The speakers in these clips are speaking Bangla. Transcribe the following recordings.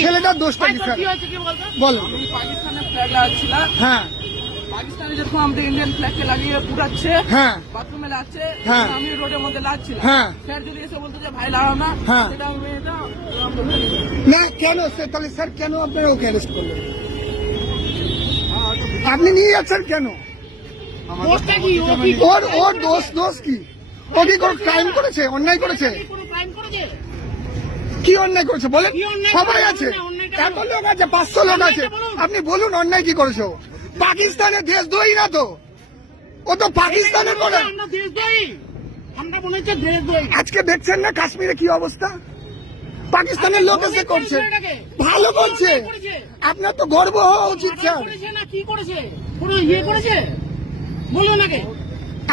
ছেলেটার দোষটা কি স্যার বলো। পাকিস্তানের ফ্ল্যাগ লাগাচ্ছিলাম। হ্যাঁ পাকিস্তানে যখন আমাদের ইন্ডিয়ান ফ্ল্যাগকে লাগিয়ে পুরাচ্ছে, হ্যাঁ বাথরুমে লাগছে, হ্যাঁ। আমি রোডের মধ্যে লাগছিলাম। হ্যাঁ। স্যার যদি এসে বলতো যে ভাই লাগাও না, হ্যাঁ। সেটা আমি না কেন স্যার, তাহলে স্যার কেন আপনারা ওকে অ্যারেস্ট করলেন? আপনি নিয়ে যাচ্ছেন কেন? ওর দোষ কি? ও কি কোনো ক্রাইম করেছে, অন্যায় করেছে? কি অন্যায় করেছে বলেন? সবাই আছে, এত লোক আছে, 500 লোক আছে, আপনি বলুন অন্যায় কি করেছে? ও পাকিস্তানের দেশদ্রোহী না তো, ও তো পাকিস্তানের বলে। আজকে দেখছেন না কাশ্মীরে কি অবস্থা? পাকিস্তানের লোক এসে করছে, ভালো করছে। আপনার তো গর্ব হওয়া উচিত স্যার।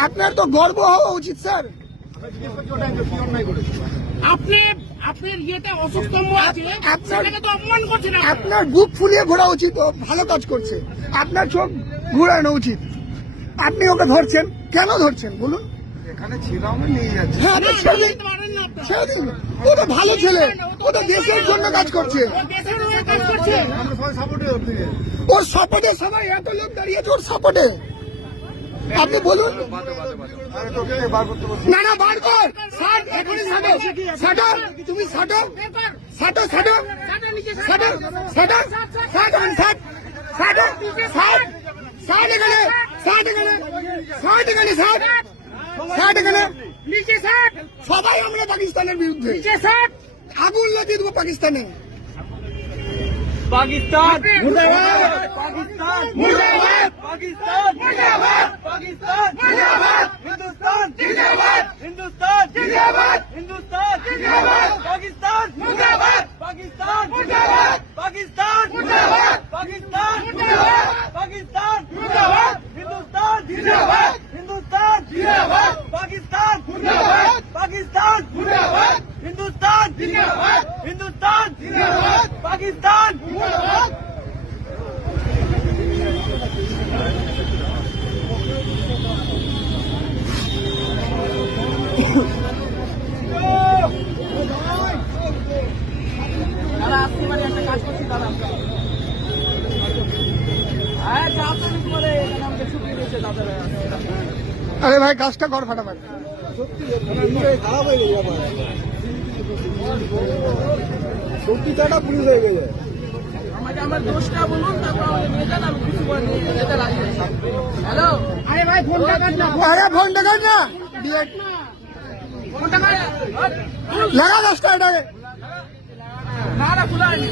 আপনার তো গর্ব হওয়া উচিত স্যার। আপনার বুক ফুলিয়ে ঘোরা উচিত, ও ভালো কাজ করছে, আপনার চোখ ঘুরানো উচিত। আপনি ওকে ধরছেন কেন? ধরছেন বলুন? এখানে ছিলাম নিয়ে যাচ্ছে। হ্যাঁ ও তো ভালো ছেলে, ও তো দেশের জন্য কাজ করছে। ওর সাপোর্টে সবাই এত লোক দাঁড়িয়েছে, ওর সাপোর্টে। আপনি বলুন না না বার কর, ষাট এখনই ছাটো, ছাটো তুমি ছাটো, ছাটো ছাটো ছাটো ছাটো ষাট ষাট ছাটো ষাট ষাট এখানে ষাট এখানে ষাট এখানে ষাট ষাট এখানে সবাই আমরা পাকিস্তানের বিরুদ্ধে, আগুন লাগিয়ে দেবো পাকিস্তানে। পাকিস্তান মুর্দাবাদ, পাকিস্তান মুর্দাবাদ, পাকিস্তান মুর্দাবাদ, পাকিস্তান মুর্দাবাদ, হিন্দুস্তান জিন্দাবাদ, হিন্দুস্তান জিন্দাবাদ, হিন্দুস্তান জিন্দাবাদ, পাকিস্তান মুর্দাবাদ, পাকিস্তান মুর্দাবাদ, পাকিস্তান মুর্দাবাদ, পাকিস্তান মুর্দাবাদ, পাকিস্তান মুর্দাবাদ, হিন্দুস্তান জিন্দাবাদ, হিন্দুস্তান জিন্দাবাদ, পাকিস্তান মুর্দাবাদ, পাকিস্তান মুর্দাবাদ, হিন্দুস্তান জিন্দাবাদ, হিন্দুস্তান জিন্দাবাদ, পাকিস্তান মুর্দাবাদ। দাদা আসতে পারি, একটা কাজ করছি দাদা। হ্যাঁ চাপ তো নিতে পারে, এখানে আমাকে ছুটি দিয়েছে দাদা। আরে ভাই কাজটা কর ফাটাফাট। খারাপ হয়ে গেছে আমার, সত্যিটা পুলিশ হয়ে গেছে। আমাকে আমার দোষটা বলুন, তারপর আমাকে নিয়ে যান, আমি কিছু করে নিয়ে যেতে রাজি আছি। হ্যালো, আরে ভাই ফোনটা কাট না, আরে ফোনটা কাট না, ফোনটা কাট লাগা 10 টাকা। না না খোলা হয়নি।